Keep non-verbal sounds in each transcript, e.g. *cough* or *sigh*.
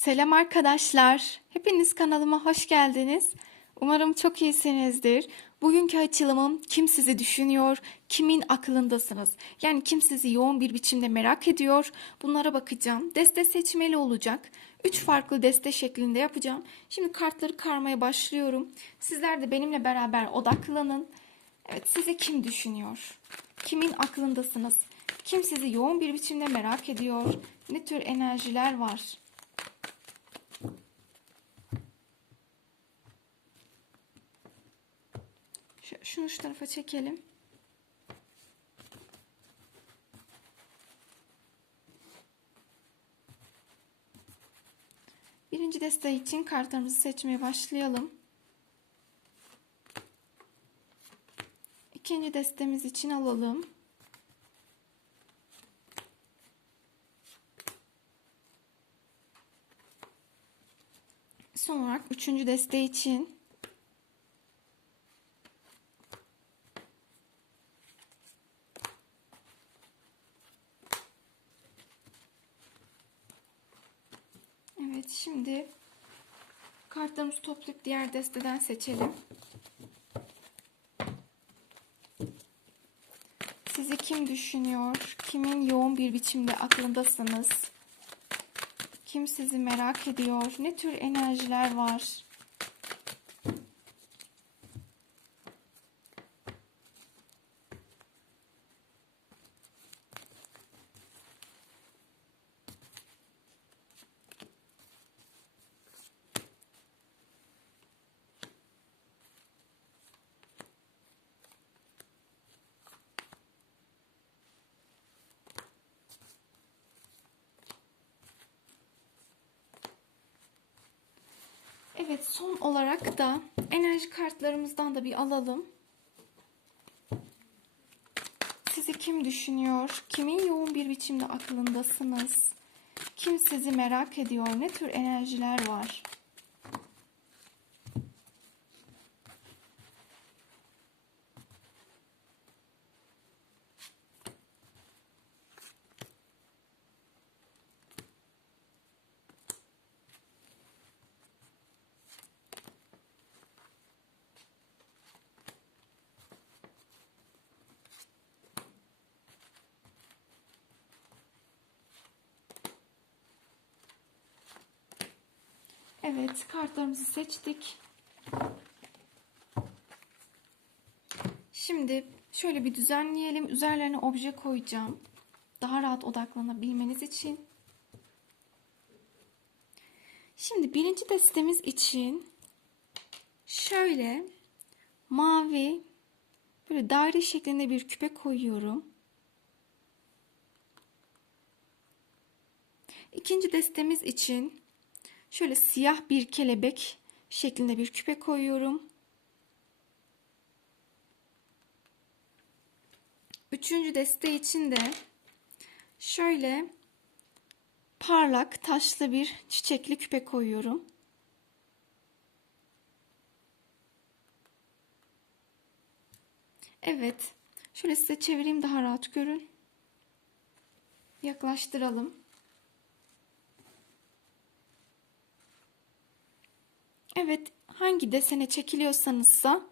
Selam arkadaşlar. Hepiniz kanalıma hoş geldiniz. Umarım çok iyisinizdir. Bugünkü açılımım kim sizi düşünüyor, kimin aklındasınız? Yani kim sizi yoğun bir biçimde merak ediyor? Bunlara bakacağım. Deste seçmeli olacak. Üç farklı deste şeklinde yapacağım. Şimdi kartları karmaya başlıyorum. Sizler de benimle beraber odaklanın. Evet sizi kim düşünüyor? Kimin aklındasınız? Kim sizi yoğun bir biçimde merak ediyor? Ne tür enerjiler var? Şu- Şunu şu tarafa çekelim. Birinci deste için kartlarımızı seçmeye başlayalım. İkinci destemiz için alalım. Son olarak üçüncü deste için Evet şimdi kartlarımızı toplayıp diğer desteden seçelim. Sizi kim düşünüyor? Kimin yoğun bir biçimde aklındasınız? Kim sizi merak ediyor? Ne tür enerjiler var? Evet son olarak da enerji kartlarımızdan da bir alalım. Sizi kim düşünüyor? Kimin yoğun bir biçimde aklındasınız? Kim sizi merak ediyor? Ne tür enerjiler var? Evet, kartlarımızı seçtik. Şimdi şöyle bir düzenleyelim. Üzerlerine obje koyacağım. Daha rahat odaklanabilmeniz için. Şimdi birinci destemiz için şöyle mavi böyle daire şeklinde bir küpe koyuyorum. İkinci destemiz için Şöyle siyah bir kelebek şeklinde bir küpe koyuyorum. Üçüncü deste için de şöyle parlak taşlı bir çiçekli küpe koyuyorum. Evet. Şöyle size çevireyim daha rahat görün. Yaklaştıralım. Evet, hangi desene çekiliyorsanızsa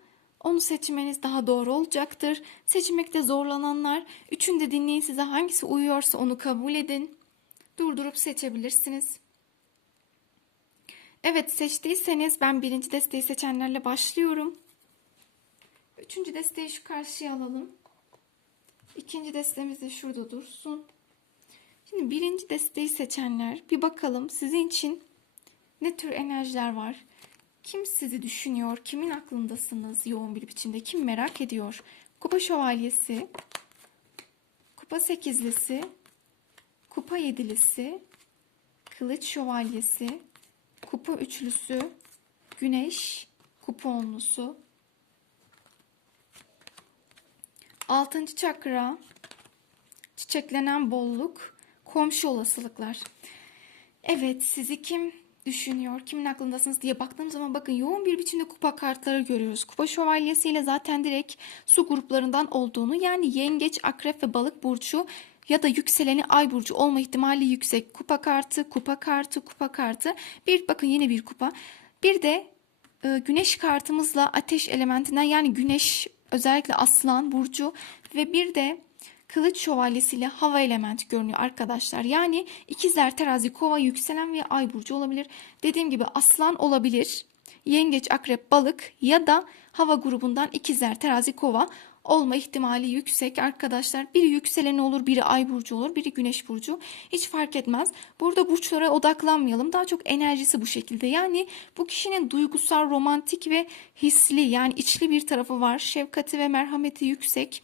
onu seçmeniz daha doğru olacaktır. Seçmekte zorlananlar üçünü de dinleyin size hangisi uyuyorsa onu kabul edin. Durdurup seçebilirsiniz. Evet seçtiyseniz ben birinci desteği seçenlerle başlıyorum. Üçüncü desteği şu karşıya alalım. İkinci destemiz de şurada dursun. Şimdi birinci desteği seçenler bir bakalım sizin için ne tür enerjiler var? Kim sizi düşünüyor? Kimin aklındasınız yoğun bir biçimde? Kim merak ediyor? Kupa şövalyesi, kupa sekizlisi, kupa yedilisi, kılıç şövalyesi, kupa üçlüsü, güneş, kupa onlusu, altıncı çakra, çiçeklenen bolluk, komşu olasılıklar. Evet sizi kim düşünüyor, kimin aklındasınız diye baktığım zaman bakın yoğun bir biçimde kupa kartları görüyoruz. Kupa şövalyesiyle zaten direkt su gruplarından olduğunu yani yengeç, akrep ve balık burcu ya da yükseleni ay burcu olma ihtimali yüksek. Kupa kartı, kupa kartı, kupa kartı. Bir bakın yine bir kupa. Bir de e, güneş kartımızla ateş elementinden yani güneş özellikle aslan burcu ve bir de kılıç şövalyesiyle hava elementi görünüyor arkadaşlar. Yani ikizler terazi kova yükselen ve ay burcu olabilir. Dediğim gibi aslan olabilir. Yengeç, akrep, balık ya da hava grubundan ikizler terazi kova olma ihtimali yüksek arkadaşlar. Biri yükseleni olur, biri ay burcu olur, biri güneş burcu. Hiç fark etmez. Burada burçlara odaklanmayalım. Daha çok enerjisi bu şekilde. Yani bu kişinin duygusal, romantik ve hisli yani içli bir tarafı var. Şefkati ve merhameti yüksek.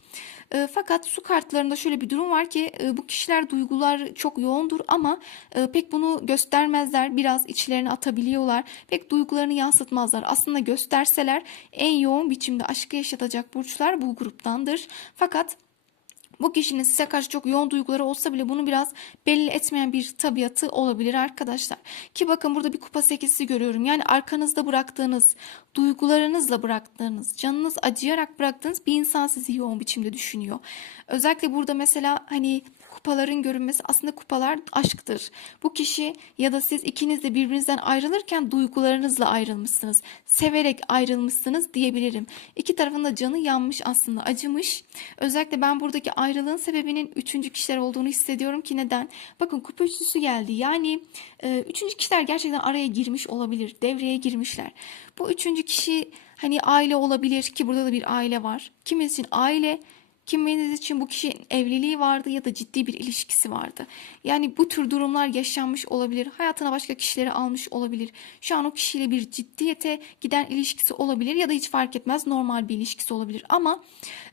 E, fakat su kartlarında şöyle bir durum var ki e, bu kişiler duygular çok yoğundur ama e, pek bunu göstermezler. Biraz içlerine atabiliyorlar. Pek duygularını yansıtmazlar. Aslında gösterseler en yoğun biçimde aşkı yaşatacak burçlar bu gruptandır. Fakat bu kişinin size karşı çok yoğun duyguları olsa bile bunu biraz belli etmeyen bir tabiatı olabilir arkadaşlar. Ki bakın burada bir kupa sekizisi görüyorum. Yani arkanızda bıraktığınız, duygularınızla bıraktığınız, canınız acıyarak bıraktığınız bir insan sizi yoğun biçimde düşünüyor. Özellikle burada mesela hani kupaların görünmesi aslında kupalar aşktır. Bu kişi ya da siz ikiniz de birbirinizden ayrılırken duygularınızla ayrılmışsınız. Severek ayrılmışsınız diyebilirim. İki tarafında canı yanmış aslında acımış. Özellikle ben buradaki ayrılığın sebebinin üçüncü kişiler olduğunu hissediyorum ki neden? Bakın kupa üçlüsü geldi. Yani e, üçüncü kişiler gerçekten araya girmiş olabilir. Devreye girmişler. Bu üçüncü kişi hani aile olabilir ki burada da bir aile var. Kimisi için aile Kiminiz için bu kişinin evliliği vardı ya da ciddi bir ilişkisi vardı. Yani bu tür durumlar yaşanmış olabilir. Hayatına başka kişileri almış olabilir. Şu an o kişiyle bir ciddiyete giden ilişkisi olabilir ya da hiç fark etmez normal bir ilişkisi olabilir. Ama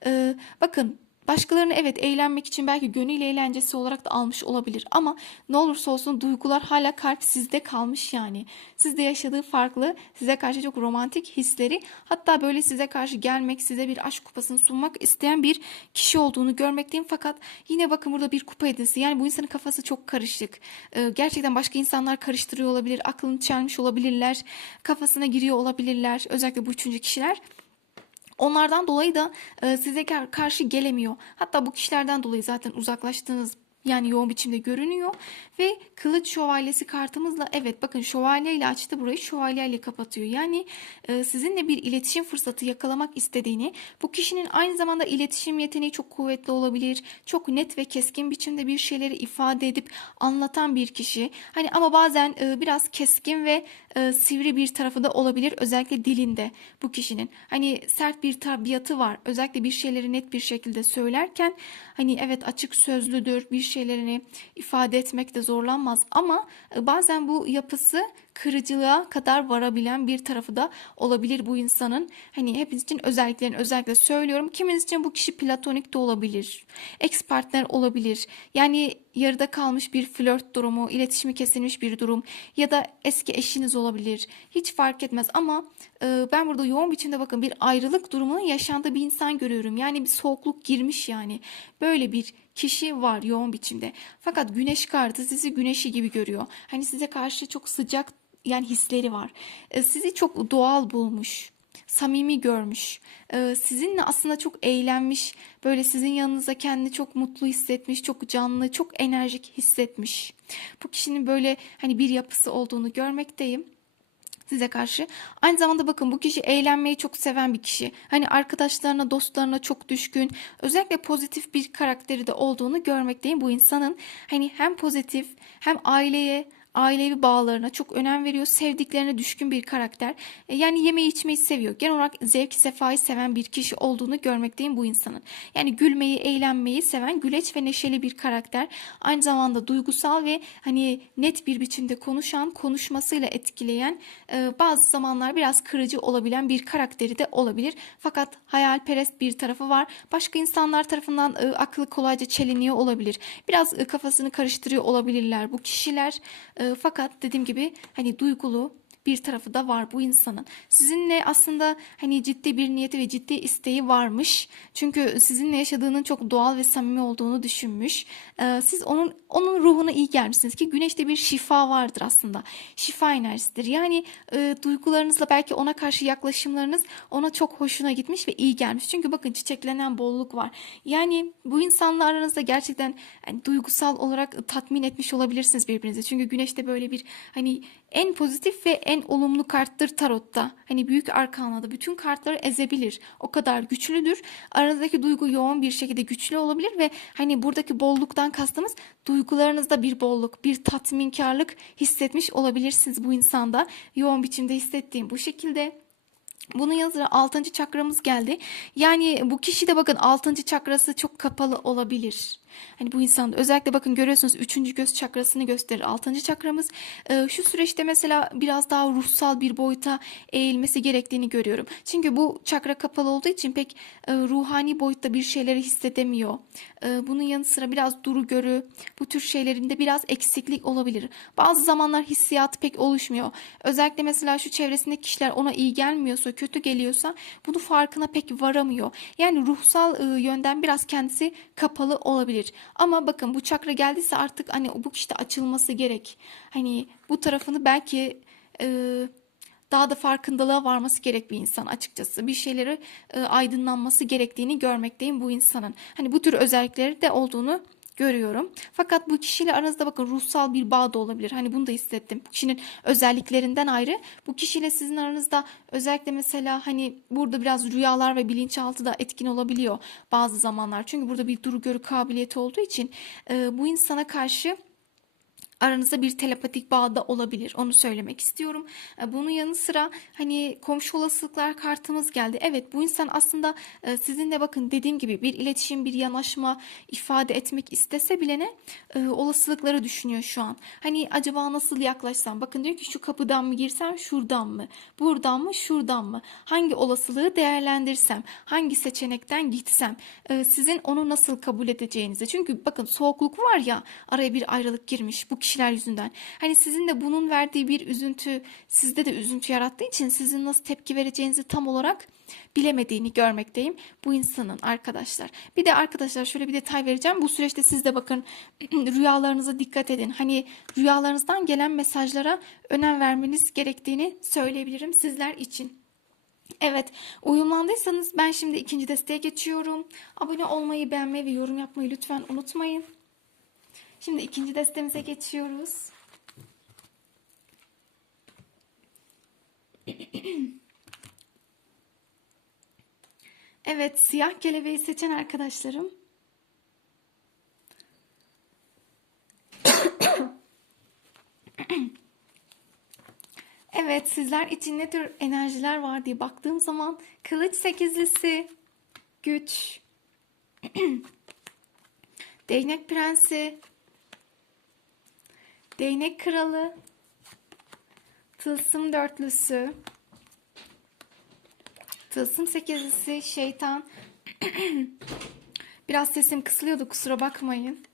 e, bakın Başkalarını evet eğlenmek için belki gönül eğlencesi olarak da almış olabilir ama ne olursa olsun duygular hala kalp sizde kalmış yani. Sizde yaşadığı farklı, size karşı çok romantik hisleri hatta böyle size karşı gelmek, size bir aşk kupasını sunmak isteyen bir kişi olduğunu görmekteyim. Fakat yine bakın burada bir kupa hediyesi yani bu insanın kafası çok karışık. Ee, gerçekten başka insanlar karıştırıyor olabilir, aklını çelmiş olabilirler, kafasına giriyor olabilirler özellikle bu üçüncü kişiler. Onlardan dolayı da size karşı gelemiyor. Hatta bu kişilerden dolayı zaten uzaklaştığınız yani yoğun biçimde görünüyor ve kılıç şövalyesi kartımızla evet bakın şövalye ile açtı burayı şövalye ile kapatıyor. Yani e, sizinle bir iletişim fırsatı yakalamak istediğini bu kişinin aynı zamanda iletişim yeteneği çok kuvvetli olabilir. Çok net ve keskin biçimde bir şeyleri ifade edip anlatan bir kişi. Hani ama bazen e, biraz keskin ve e, sivri bir tarafı da olabilir özellikle dilinde bu kişinin. Hani sert bir tabiatı var. Özellikle bir şeyleri net bir şekilde söylerken hani evet açık sözlüdür. Bir şeylerini ifade etmekte zorlanmaz. Ama e, bazen bu yapısı kırıcılığa kadar varabilen bir tarafı da olabilir bu insanın. Hani hepiniz için özelliklerini özellikle söylüyorum. Kiminiz için bu kişi platonik de olabilir. Ex partner olabilir. Yani yarıda kalmış bir flört durumu, iletişimi kesilmiş bir durum ya da eski eşiniz olabilir. Hiç fark etmez ama e, ben burada yoğun biçimde bakın bir ayrılık durumunun yaşandığı bir insan görüyorum. Yani bir soğukluk girmiş yani. Böyle bir kişi var yoğun biçimde. Fakat güneş kartı sizi güneşi gibi görüyor. Hani size karşı çok sıcak yani hisleri var. E, sizi çok doğal bulmuş samimi görmüş. E, sizinle aslında çok eğlenmiş. Böyle sizin yanınızda kendini çok mutlu hissetmiş. Çok canlı, çok enerjik hissetmiş. Bu kişinin böyle hani bir yapısı olduğunu görmekteyim size karşı. Aynı zamanda bakın bu kişi eğlenmeyi çok seven bir kişi. Hani arkadaşlarına, dostlarına çok düşkün. Özellikle pozitif bir karakteri de olduğunu görmekteyim bu insanın. Hani hem pozitif hem aileye ailevi bağlarına çok önem veriyor. Sevdiklerine düşkün bir karakter. E, yani yemeği içmeyi seviyor. Genel olarak zevk sefayı seven bir kişi olduğunu görmekteyim bu insanın. Yani gülmeyi, eğlenmeyi seven güleç ve neşeli bir karakter. Aynı zamanda duygusal ve hani net bir biçimde konuşan, konuşmasıyla etkileyen e, bazı zamanlar biraz kırıcı olabilen bir karakteri de olabilir. Fakat hayalperest bir tarafı var. Başka insanlar tarafından e, aklı kolayca çeliniyor olabilir. Biraz kafasını karıştırıyor olabilirler bu kişiler. Fakat dediğim gibi hani duygulu, bir tarafı da var bu insanın. Sizinle aslında hani ciddi bir niyeti ve ciddi isteği varmış. Çünkü sizinle yaşadığının çok doğal ve samimi olduğunu düşünmüş. Ee, siz onun onun ruhuna iyi gelmişsiniz ki güneşte bir şifa vardır aslında. Şifa enerjisidir. Yani e, duygularınızla belki ona karşı yaklaşımlarınız ona çok hoşuna gitmiş ve iyi gelmiş. Çünkü bakın çiçeklenen bolluk var. Yani bu insanla aranızda gerçekten yani duygusal olarak tatmin etmiş olabilirsiniz birbirinizi. Çünkü güneşte böyle bir hani en pozitif ve olumlu karttır tarotta. Hani büyük arkanada bütün kartları ezebilir. O kadar güçlüdür. Aranızdaki duygu yoğun bir şekilde güçlü olabilir ve hani buradaki bolluktan kastımız duygularınızda bir bolluk, bir tatminkarlık hissetmiş olabilirsiniz bu insanda. Yoğun biçimde hissettiğim bu şekilde. Bunun yanı sıra 6. çakramız geldi. Yani bu kişi de bakın 6. çakrası çok kapalı olabilir. Hani bu insan özellikle bakın görüyorsunuz 3. göz çakrasını gösterir 6. çakramız. Ee, şu süreçte mesela biraz daha ruhsal bir boyuta eğilmesi gerektiğini görüyorum. Çünkü bu çakra kapalı olduğu için pek e, ruhani boyutta bir şeyleri hissedemiyor. Ee, bunun yanı sıra biraz duru görü bu tür şeylerinde biraz eksiklik olabilir. Bazı zamanlar hissiyat pek oluşmuyor. Özellikle mesela şu çevresindeki kişiler ona iyi gelmiyorsa, kötü geliyorsa bunu farkına pek varamıyor. Yani ruhsal e, yönden biraz kendisi kapalı olabilir. Ama bakın bu çakra geldiyse artık hani bu kişide açılması gerek. Hani bu tarafını belki e, daha da farkındalığa varması gerek bir insan açıkçası. Bir şeyleri e, aydınlanması gerektiğini görmekteyim bu insanın. Hani bu tür özellikleri de olduğunu görüyorum. Fakat bu kişiyle aranızda bakın ruhsal bir bağ da olabilir. Hani bunu da hissettim. Bu kişinin özelliklerinden ayrı. Bu kişiyle sizin aranızda özellikle mesela hani burada biraz rüyalar ve bilinçaltı da etkin olabiliyor bazı zamanlar. Çünkü burada bir duru görü kabiliyeti olduğu için e, bu insana karşı aranızda bir telepatik bağ da olabilir. Onu söylemek istiyorum. E, Bunun yanı sıra hani komşu olasılıklar kartımız geldi. Evet bu insan aslında e, sizinle bakın dediğim gibi bir iletişim, bir yanaşma ifade etmek istese bile ne e, olasılıkları düşünüyor şu an. Hani acaba nasıl yaklaşsam? Bakın diyor ki şu kapıdan mı girsem, şuradan mı? Buradan mı, şuradan mı? Hangi olasılığı değerlendirsem? Hangi seçenekten gitsem? Sizin onu nasıl kabul edeceğinize. Çünkü bakın soğukluk var ya araya bir ayrılık girmiş bu kişiler yüzünden. Hani sizin de bunun verdiği bir üzüntü sizde de üzüntü yarattığı için sizin nasıl tepki vereceğinizi tam olarak bilemediğini görmekteyim bu insanın arkadaşlar. Bir de arkadaşlar şöyle bir detay vereceğim. Bu süreçte siz de bakın *clears throat* rüyalarınıza dikkat edin. Hani rüyalarınızdan gelen mesajlara önem vermeniz gerektiğini söyleyebilirim sizler için. Evet, uyumlandıysanız ben şimdi ikinci desteğe geçiyorum. Abone olmayı, beğenmeyi ve yorum yapmayı lütfen unutmayın. Şimdi ikinci destemize geçiyoruz. Evet, siyah kelebeği seçen arkadaşlarım. Evet, sizler için ne tür enerjiler var diye baktığım zaman kılıç sekizlisi, güç, *clears throat* değnek prensi, değnek kralı, tılsım dörtlüsü, tılsım sekizlisi, şeytan. *clears throat* Biraz sesim kısılıyordu kusura bakmayın.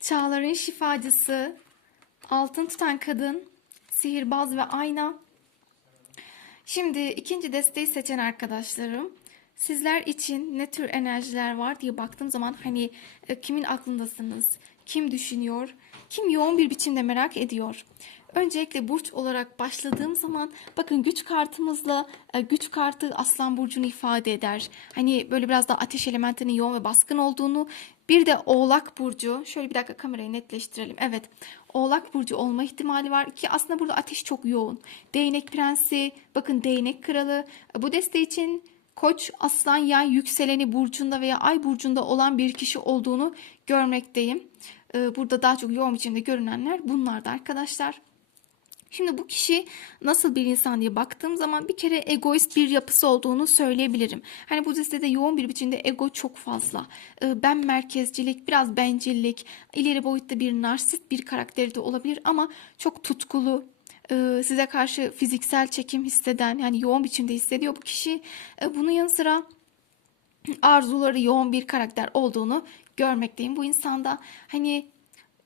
Çağların şifacısı, altın tutan kadın, sihirbaz ve ayna. Şimdi ikinci desteği seçen arkadaşlarım. Sizler için ne tür enerjiler var diye baktığım zaman hani e, kimin aklındasınız, kim düşünüyor, kim yoğun bir biçimde merak ediyor. Öncelikle burç olarak başladığım zaman bakın güç kartımızla e, güç kartı Aslan burcunu ifade eder. Hani böyle biraz daha ateş elementinin yoğun ve baskın olduğunu bir de Oğlak burcu. Şöyle bir dakika kamerayı netleştirelim. Evet. Oğlak burcu olma ihtimali var ki aslında burada ateş çok yoğun. Değnek prensi, bakın değnek kralı. Bu deste için Koç, Aslan, Yay yükseleni burcunda veya Ay burcunda olan bir kişi olduğunu görmekteyim. Ee, Burada daha çok yoğun biçimde görünenler bunlardı arkadaşlar. Şimdi bu kişi nasıl bir insan diye baktığım zaman bir kere egoist bir yapısı olduğunu söyleyebilirim. Hani bu destede yoğun bir biçimde ego çok fazla. Ee, Ben merkezcilik, biraz bencillik, ileri boyutta bir narsist bir karakteri de olabilir ama çok tutkulu, e, size karşı fiziksel çekim hisseden yani yoğun biçimde hissediyor bu kişi. E, Bunun yanı sıra arzuları yoğun bir karakter olduğunu görmekteyim bu insanda. Hani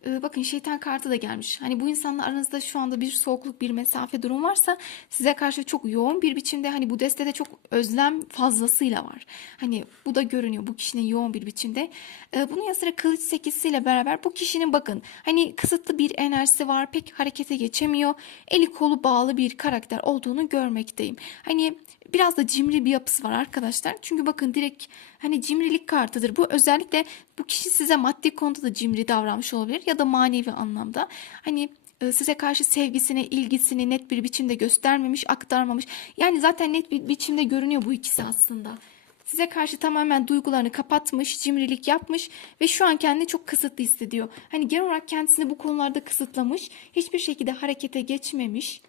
e, bakın şeytan kartı da gelmiş. Hani bu insanla aranızda şu anda bir soğukluk, bir mesafe durum varsa size karşı çok yoğun bir biçimde hani bu destede çok özlem fazlasıyla var. Hani bu da görünüyor bu kişinin yoğun bir biçimde. E, bunun yanı sıra kılıç sekizisiyle beraber bu kişinin bakın hani kısıtlı bir enerjisi var. Pek harekete geçemiyor. Eli kolu bağlı bir karakter olduğunu görmekteyim. Hani biraz da cimri bir yapısı var arkadaşlar. Çünkü bakın direkt hani cimrilik kartıdır. Bu özellikle bu kişi size maddi konuda da cimri davranmış olabilir ya da manevi anlamda. Hani e, size karşı sevgisini, ilgisini net bir biçimde göstermemiş, aktarmamış. Yani zaten net bir biçimde görünüyor bu ikisi aslında. Size karşı tamamen duygularını kapatmış, cimrilik yapmış ve şu an kendini çok kısıtlı hissediyor. Hani genel olarak kendisini bu konularda kısıtlamış, hiçbir şekilde harekete geçmemiş.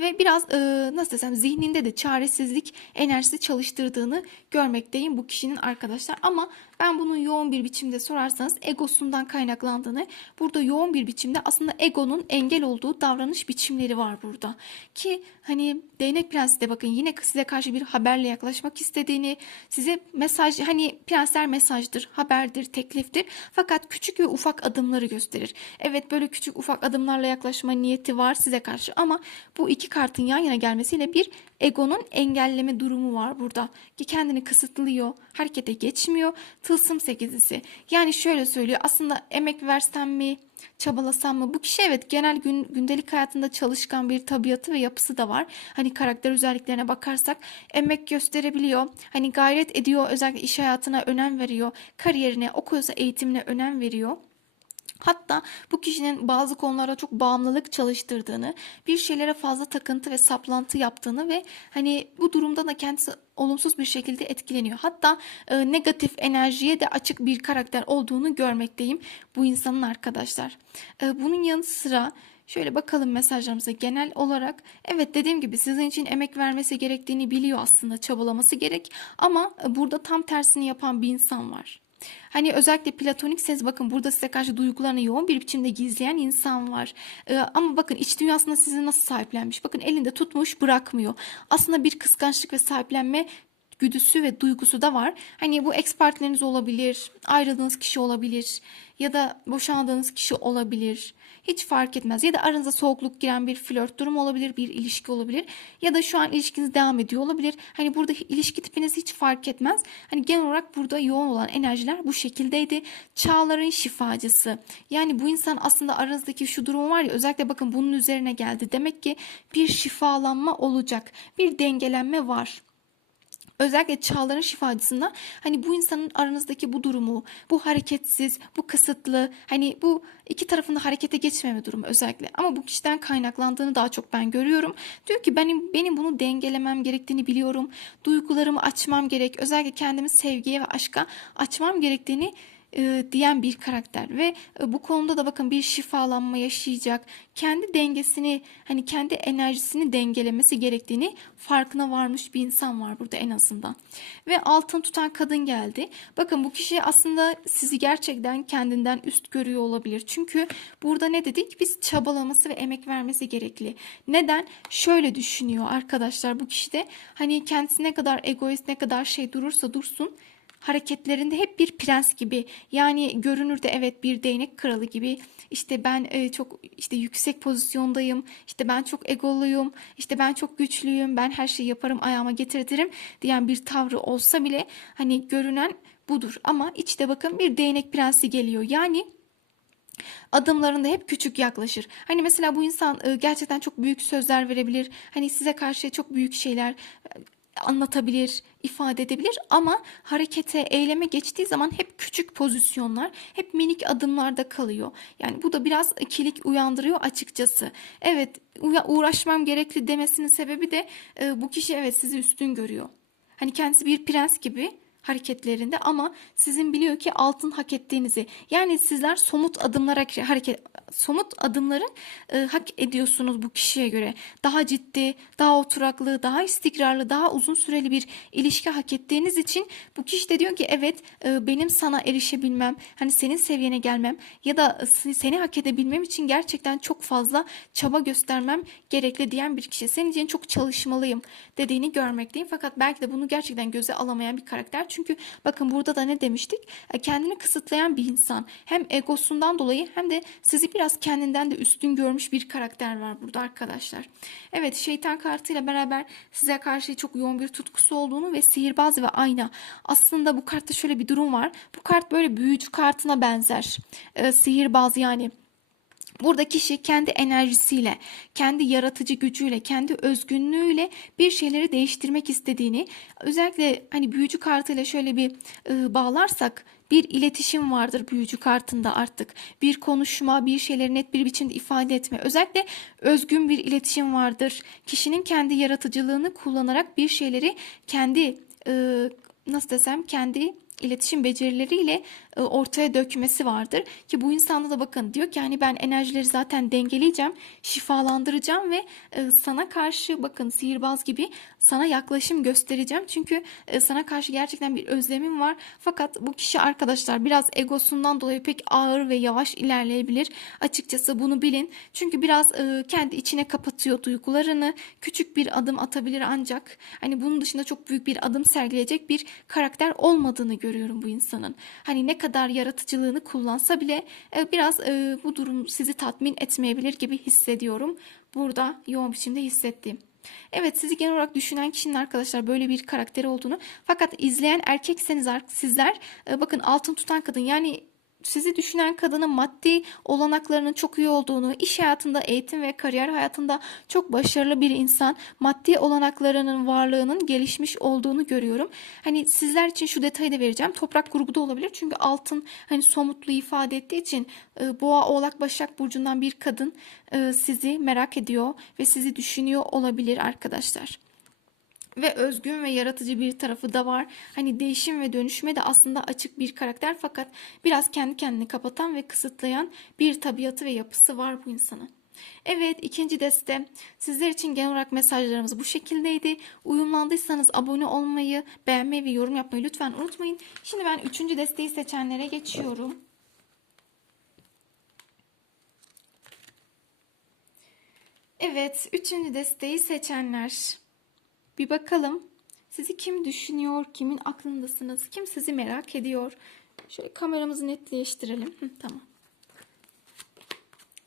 Ve biraz e, nasıl desem zihninde de çaresizlik enerjisi çalıştırdığını görmekteyim bu kişinin arkadaşlar. Ama ben bunun yoğun bir biçimde sorarsanız egosundan kaynaklandığını, burada yoğun bir biçimde aslında egonun engel olduğu davranış biçimleri var burada. Ki hani değnek prensi de bakın yine size karşı bir haberle yaklaşmak istediğini, size mesaj hani prensler mesajdır, haberdir, tekliftir. Fakat küçük ve ufak adımları gösterir. Evet böyle küçük ufak adımlarla yaklaşma niyeti var size karşı ama bu iki kartın yan yana gelmesiyle bir egonun engelleme durumu var burada. Ki kendini kısıtlıyor, harekete geçmiyor. Tılsım sekizisi. Yani şöyle söylüyor aslında emek versem mi, çabalasam mı? Bu kişi evet genel gün, gündelik hayatında çalışkan bir tabiatı ve yapısı da var. Hani karakter özelliklerine bakarsak emek gösterebiliyor. Hani gayret ediyor özellikle iş hayatına önem veriyor. Kariyerine, okuyorsa eğitimine önem veriyor. Hatta bu kişinin bazı konulara çok bağımlılık çalıştırdığını, bir şeylere fazla takıntı ve saplantı yaptığını ve hani bu durumda da kendisi olumsuz bir şekilde etkileniyor. Hatta e, negatif enerjiye de açık bir karakter olduğunu görmekteyim bu insanın arkadaşlar. E, bunun yanı sıra Şöyle bakalım mesajlarımıza genel olarak. Evet dediğim gibi sizin için emek vermesi gerektiğini biliyor aslında çabalaması gerek. Ama burada tam tersini yapan bir insan var. Hani özellikle platonik ses bakın burada size karşı duygularını yoğun bir biçimde gizleyen insan var. Ee, ama bakın iç dünyasında sizi nasıl sahiplenmiş. Bakın elinde tutmuş bırakmıyor. Aslında bir kıskançlık ve sahiplenme güdüsü ve duygusu da var. Hani bu ex partneriniz olabilir, ayrıldığınız kişi olabilir ya da boşandığınız kişi olabilir. Hiç fark etmez. Ya da aranıza soğukluk giren bir flört durumu olabilir, bir ilişki olabilir. Ya da şu an ilişkiniz devam ediyor olabilir. Hani burada ilişki tipiniz hiç fark etmez. Hani genel olarak burada yoğun olan enerjiler bu şekildeydi. Çağların şifacısı. Yani bu insan aslında aranızdaki şu durum var ya özellikle bakın bunun üzerine geldi. Demek ki bir şifalanma olacak. Bir dengelenme var özellikle çağların şifacısında hani bu insanın aranızdaki bu durumu, bu hareketsiz, bu kısıtlı, hani bu iki tarafında harekete geçmeme durumu özellikle. Ama bu kişiden kaynaklandığını daha çok ben görüyorum. Diyor ki benim benim bunu dengelemem gerektiğini biliyorum. Duygularımı açmam gerek. Özellikle kendimi sevgiye ve aşka açmam gerektiğini e, diyen bir karakter ve e, bu konuda da bakın bir şifalanma yaşayacak. Kendi dengesini hani kendi enerjisini dengelemesi gerektiğini farkına varmış bir insan var burada en azından. Ve altın tutan kadın geldi. Bakın bu kişi aslında sizi gerçekten kendinden üst görüyor olabilir. Çünkü burada ne dedik? Biz çabalaması ve emek vermesi gerekli. Neden? Şöyle düşünüyor arkadaşlar bu kişi de hani kendisi ne kadar egoist ne kadar şey durursa dursun hareketlerinde hep bir prens gibi yani görünürde evet bir değnek kralı gibi işte ben e, çok işte yüksek pozisyondayım işte ben çok egoluyum işte ben çok güçlüyüm ben her şeyi yaparım ayağıma getirtirim diyen bir tavrı olsa bile hani görünen budur ama içte bakın bir değnek prensi geliyor yani adımlarında hep küçük yaklaşır. Hani mesela bu insan e, gerçekten çok büyük sözler verebilir. Hani size karşı çok büyük şeyler anlatabilir, ifade edebilir ama harekete, eyleme geçtiği zaman hep küçük pozisyonlar, hep minik adımlarda kalıyor. Yani bu da biraz ikilik uyandırıyor açıkçası. Evet, uğraşmam gerekli demesinin sebebi de e, bu kişi evet sizi üstün görüyor. Hani kendisi bir prens gibi hareketlerinde ama sizin biliyor ki altın hak ettiğinizi yani sizler somut adımlara hareket somut adımları e, hak ediyorsunuz bu kişiye göre. Daha ciddi, daha oturaklı, daha istikrarlı, daha uzun süreli bir ilişki hak ettiğiniz için bu kişi de diyor ki evet e, benim sana erişebilmem, hani senin seviyene gelmem ya da seni hak edebilmem için gerçekten çok fazla çaba göstermem gerekli diyen bir kişi. Senin için çok çalışmalıyım dediğini görmekteyim. Fakat belki de bunu gerçekten göze alamayan bir karakter. Çünkü Çünkü bakın burada da ne demiştik? E, Kendini kısıtlayan bir insan. Hem egosundan dolayı hem de sizi biraz kendinden de üstün görmüş bir karakter var burada arkadaşlar. Evet şeytan kartıyla beraber size karşı çok yoğun bir tutkusu olduğunu ve sihirbaz ve ayna. Aslında bu kartta şöyle bir durum var. Bu kart böyle büyücü kartına benzer. E, sihirbaz yani. Burada kişi kendi enerjisiyle, kendi yaratıcı gücüyle, kendi özgünlüğüyle bir şeyleri değiştirmek istediğini, özellikle hani büyücü kartıyla şöyle bir e, bağlarsak bir iletişim vardır büyücü kartında artık. Bir konuşma, bir şeyleri net bir biçimde ifade etme. Özellikle özgün bir iletişim vardır. Kişinin kendi yaratıcılığını kullanarak bir şeyleri kendi e, nasıl desem kendi iletişim becerileriyle e, ortaya dökmesi vardır. Ki bu insanda da bakın diyor ki hani ben enerjileri zaten dengeleyeceğim, şifalandıracağım ve e, sana karşı bakın sihirbaz gibi sana yaklaşım göstereceğim. Çünkü e, sana karşı gerçekten bir özlemim var. Fakat bu kişi arkadaşlar biraz egosundan dolayı pek ağır ve yavaş ilerleyebilir. Açıkçası bunu bilin. Çünkü biraz kendi içine kapatıyor duygularını. Küçük bir adım atabilir ancak hani bunun dışında çok büyük bir adım sergileyecek bir karakter olmadığını görüyorum bu insanın. Hani ne kadar yaratıcılığını kullansa bile e, biraz e, bu durum sizi tatmin etmeyebilir gibi hissediyorum. Burada yoğun biçimde hissettiğim. Evet sizi genel olarak düşünen kişinin arkadaşlar böyle bir karakteri olduğunu fakat izleyen erkekseniz sizler e, bakın altın tutan kadın yani sizi düşünen kadının maddi olanaklarının çok iyi olduğunu, iş hayatında, eğitim ve kariyer hayatında çok başarılı bir insan, maddi olanaklarının varlığının gelişmiş olduğunu görüyorum. Hani sizler için şu detayı da vereceğim. Toprak grubu da olabilir. Çünkü altın hani somutluğu ifade ettiği için e, Boğa, Oğlak, Başak burcundan bir kadın e, sizi merak ediyor ve sizi düşünüyor olabilir arkadaşlar ve özgün ve yaratıcı bir tarafı da var. Hani değişim ve dönüşme de aslında açık bir karakter fakat biraz kendi kendini kapatan ve kısıtlayan bir tabiatı ve yapısı var bu insanın. Evet ikinci deste sizler için genel olarak mesajlarımız bu şekildeydi. Uyumlandıysanız abone olmayı, beğenmeyi ve yorum yapmayı lütfen unutmayın. Şimdi ben üçüncü desteği seçenlere geçiyorum. Evet, üçüncü desteği seçenler. Bir bakalım. Sizi kim düşünüyor? Kimin aklındasınız? Kim sizi merak ediyor? Şöyle kameramızı netleştirelim. Hı, tamam.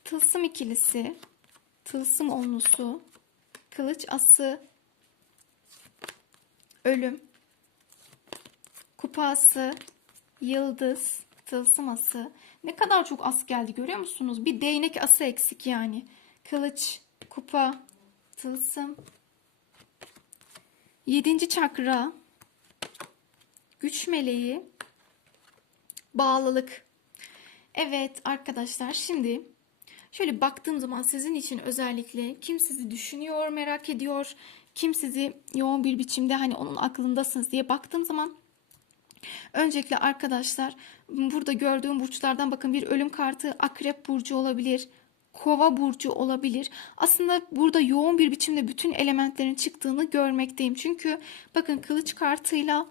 Tılsım ikilisi, tılsım onlusu, kılıç ası, ölüm, kupası, yıldız, tılsım ası. Ne kadar çok as geldi görüyor musunuz? Bir değnek ası eksik yani. Kılıç, kupa, tılsım, Yedinci çakra, güç meleği, bağlılık. Evet arkadaşlar şimdi şöyle baktığım zaman sizin için özellikle kim sizi düşünüyor, merak ediyor, kim sizi yoğun bir biçimde hani onun aklındasınız diye baktığım zaman öncelikle arkadaşlar burada gördüğüm burçlardan bakın bir ölüm kartı akrep burcu olabilir. Kova burcu olabilir. Aslında burada yoğun bir biçimde bütün elementlerin çıktığını görmekteyim. Çünkü bakın kılıç kartıyla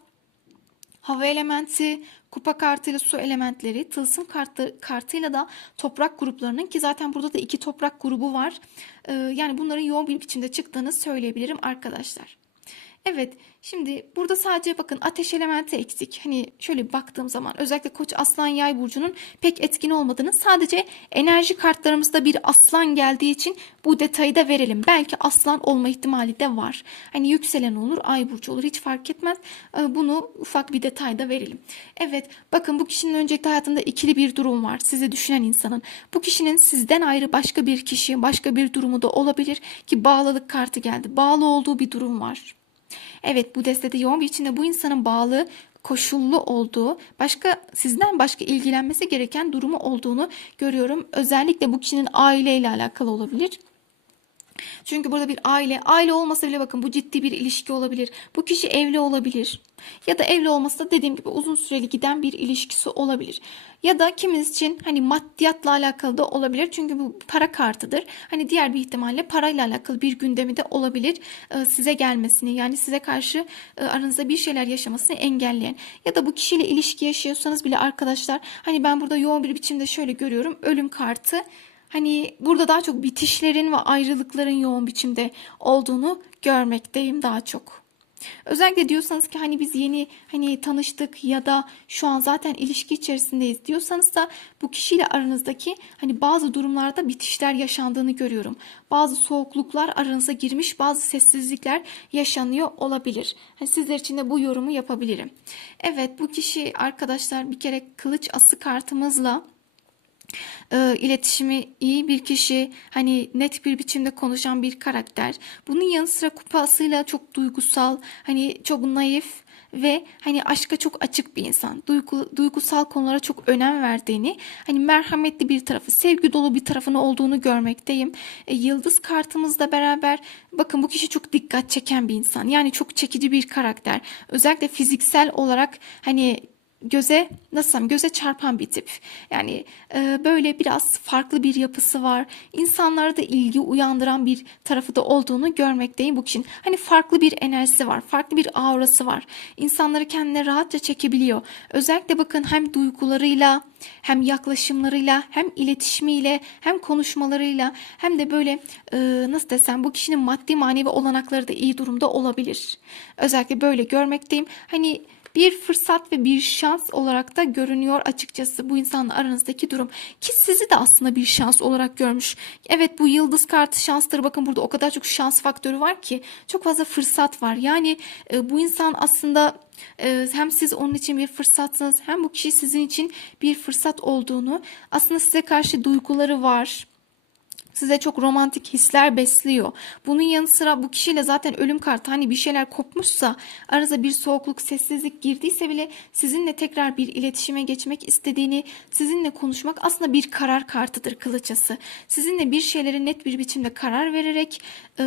hava elementi, kupa kartıyla su elementleri, tılsım kartı, kartıyla da toprak gruplarının ki zaten burada da iki toprak grubu var. Ee, yani bunların yoğun bir biçimde çıktığını söyleyebilirim arkadaşlar. Evet şimdi burada sadece bakın ateş elementi eksik. Hani şöyle baktığım zaman özellikle koç aslan yay burcunun pek etkin olmadığını sadece enerji kartlarımızda bir aslan geldiği için bu detayı da verelim. Belki aslan olma ihtimali de var. Hani yükselen olur ay burcu olur hiç fark etmez. Ee, bunu ufak bir detayda verelim. Evet bakın bu kişinin öncelikle hayatında ikili bir durum var. Sizi düşünen insanın. Bu kişinin sizden ayrı başka bir kişi başka bir durumu da olabilir ki bağlılık kartı geldi. Bağlı olduğu bir durum var. Evet bu destede yoğun bir içinde bu insanın bağlı koşullu olduğu, başka sizden başka ilgilenmesi gereken durumu olduğunu görüyorum. Özellikle bu kişinin aileyle alakalı olabilir. Çünkü burada bir aile, aile olmasa bile bakın bu ciddi bir ilişki olabilir. Bu kişi evli olabilir. Ya da evli olmasa da dediğim gibi uzun süreli giden bir ilişkisi olabilir. Ya da kiminiz için hani maddiyatla alakalı da olabilir. Çünkü bu para kartıdır. Hani diğer bir ihtimalle parayla alakalı bir gündemi de olabilir. Ee, size gelmesini yani size karşı e, aranızda bir şeyler yaşamasını engelleyen. Ya da bu kişiyle ilişki yaşıyorsanız bile arkadaşlar hani ben burada yoğun bir biçimde şöyle görüyorum. Ölüm kartı Hani burada daha çok bitişlerin ve ayrılıkların yoğun biçimde olduğunu görmekteyim daha çok. Özellikle diyorsanız ki hani biz yeni hani tanıştık ya da şu an zaten ilişki içerisindeyiz diyorsanız da bu kişiyle aranızdaki hani bazı durumlarda bitişler yaşandığını görüyorum. Bazı soğukluklar aranıza girmiş, bazı sessizlikler yaşanıyor olabilir. Hani sizler için de bu yorumu yapabilirim. Evet bu kişi arkadaşlar bir kere kılıç ası kartımızla e, iletişimi iyi bir kişi, hani net bir biçimde konuşan bir karakter. Bunun yanı sıra kupasıyla çok duygusal, hani çok naif ve hani aşka çok açık bir insan. Duygu, duygusal konulara çok önem verdiğini, hani merhametli bir tarafı, sevgi dolu bir tarafının olduğunu görmekteyim. E, yıldız kartımızla beraber bakın bu kişi çok dikkat çeken bir insan. Yani çok çekici bir karakter. Özellikle fiziksel olarak hani göze nasıl göze çarpan bir tip. Yani e, böyle biraz farklı bir yapısı var. İnsanlara da ilgi uyandıran bir tarafı da olduğunu görmekteyim bu kişinin. Hani farklı bir enerjisi var, farklı bir aurası var. İnsanları kendine rahatça çekebiliyor. Özellikle bakın hem duygularıyla hem yaklaşımlarıyla hem iletişimiyle hem konuşmalarıyla hem de böyle e, nasıl desem bu kişinin maddi manevi olanakları da iyi durumda olabilir. Özellikle böyle görmekteyim. Hani bir fırsat ve bir şans olarak da görünüyor açıkçası bu insanla aranızdaki durum. Ki sizi de aslında bir şans olarak görmüş. Evet bu yıldız kartı şansları bakın burada o kadar çok şans faktörü var ki çok fazla fırsat var. Yani e, bu insan aslında e, hem siz onun için bir fırsatsınız hem bu kişi sizin için bir fırsat olduğunu aslında size karşı duyguları var size çok romantik hisler besliyor. Bunun yanı sıra bu kişiyle zaten ölüm kartı hani bir şeyler kopmuşsa aranıza bir soğukluk, sessizlik girdiyse bile sizinle tekrar bir iletişime geçmek istediğini, sizinle konuşmak aslında bir karar kartıdır kılıçası. Sizinle bir şeylere net bir biçimde karar vererek e,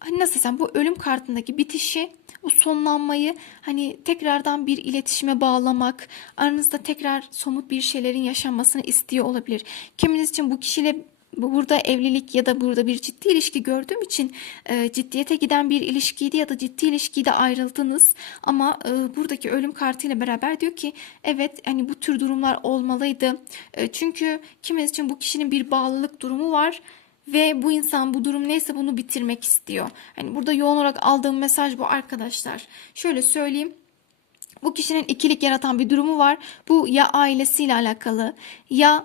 hani nasıl desem bu ölüm kartındaki bitişi bu sonlanmayı hani tekrardan bir iletişime bağlamak, aranızda tekrar somut bir şeylerin yaşanmasını istiyor olabilir. Kiminiz için bu kişiyle burada evlilik ya da burada bir ciddi ilişki gördüğüm için e, ciddiyete giden bir ilişkiydi ya da ciddi ilişkide ayrıldınız ama e, buradaki ölüm kartıyla beraber diyor ki evet hani bu tür durumlar olmalıydı. E, çünkü kiminiz için bu kişinin bir bağlılık durumu var ve bu insan bu durum neyse bunu bitirmek istiyor. Hani burada yoğun olarak aldığım mesaj bu arkadaşlar. Şöyle söyleyeyim. Bu kişinin ikilik yaratan bir durumu var. Bu ya ailesiyle alakalı ya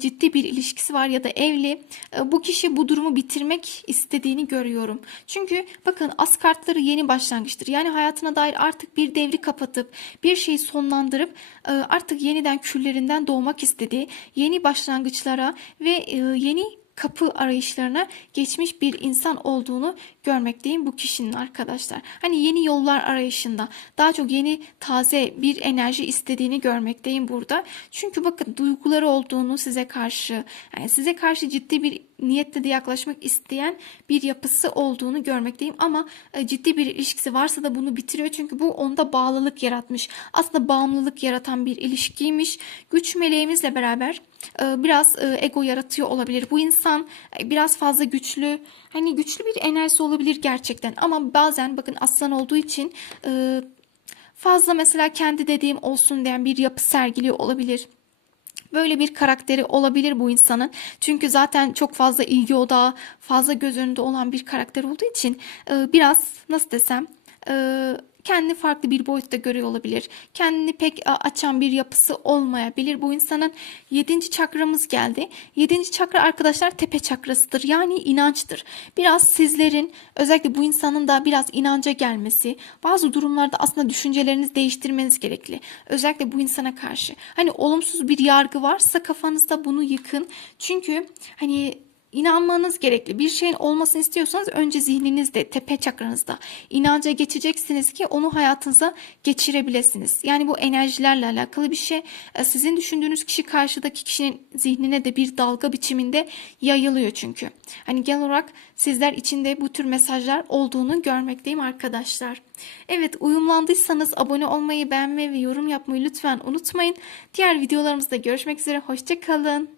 ciddi bir ilişkisi var ya da evli e, bu kişi bu durumu bitirmek istediğini görüyorum. Çünkü bakın as kartları yeni başlangıçtır. Yani hayatına dair artık bir devri kapatıp bir şeyi sonlandırıp e, artık yeniden küllerinden doğmak istediği yeni başlangıçlara ve yeni kapı arayışlarına geçmiş bir insan olduğunu görmekteyim bu kişinin arkadaşlar. Hani yeni yollar arayışında daha çok yeni taze bir enerji istediğini görmekteyim burada. Çünkü bakın duyguları olduğunu size karşı yani size karşı ciddi bir niyetle de yaklaşmak isteyen bir yapısı olduğunu görmekteyim ama e, ciddi bir ilişkisi varsa da bunu bitiriyor çünkü bu onda bağlılık yaratmış. Aslında bağımlılık yaratan bir ilişkiymiş. Güç meleğimizle beraber e, biraz e, ego yaratıyor olabilir. Bu insan biraz fazla güçlü, hani güçlü bir enerjisi olabilir gerçekten ama bazen bakın aslan olduğu için fazla mesela kendi dediğim olsun diyen bir yapı sergiliyor olabilir Böyle bir karakteri olabilir bu insanın. Çünkü zaten çok fazla ilgi odağı, fazla göz önünde olan bir karakter olduğu için e, biraz nasıl desem kendini farklı bir boyutta görüyor olabilir. Kendini pek açan bir yapısı olmayabilir. Bu insanın yedinci çakramız geldi. Yedinci çakra arkadaşlar tepe çakrasıdır. Yani inançtır. Biraz sizlerin özellikle bu insanın da biraz inanca gelmesi, bazı durumlarda aslında düşüncelerinizi değiştirmeniz gerekli. Özellikle bu insana karşı. Hani olumsuz bir yargı varsa kafanızda bunu yıkın. Çünkü hani İnanmanız gerekli. Bir şeyin olmasını istiyorsanız önce zihninizde, tepe çakranızda inanca geçeceksiniz ki onu hayatınıza geçirebilirsiniz. Yani bu enerjilerle alakalı bir şey. E, sizin düşündüğünüz kişi karşıdaki kişinin zihnine de bir dalga biçiminde yayılıyor çünkü. Hani genel olarak sizler içinde bu tür mesajlar olduğunu görmekteyim arkadaşlar. Evet uyumlandıysanız abone olmayı, beğenmeyi ve yorum yapmayı lütfen unutmayın. Diğer videolarımızda görüşmek üzere. Hoşçakalın.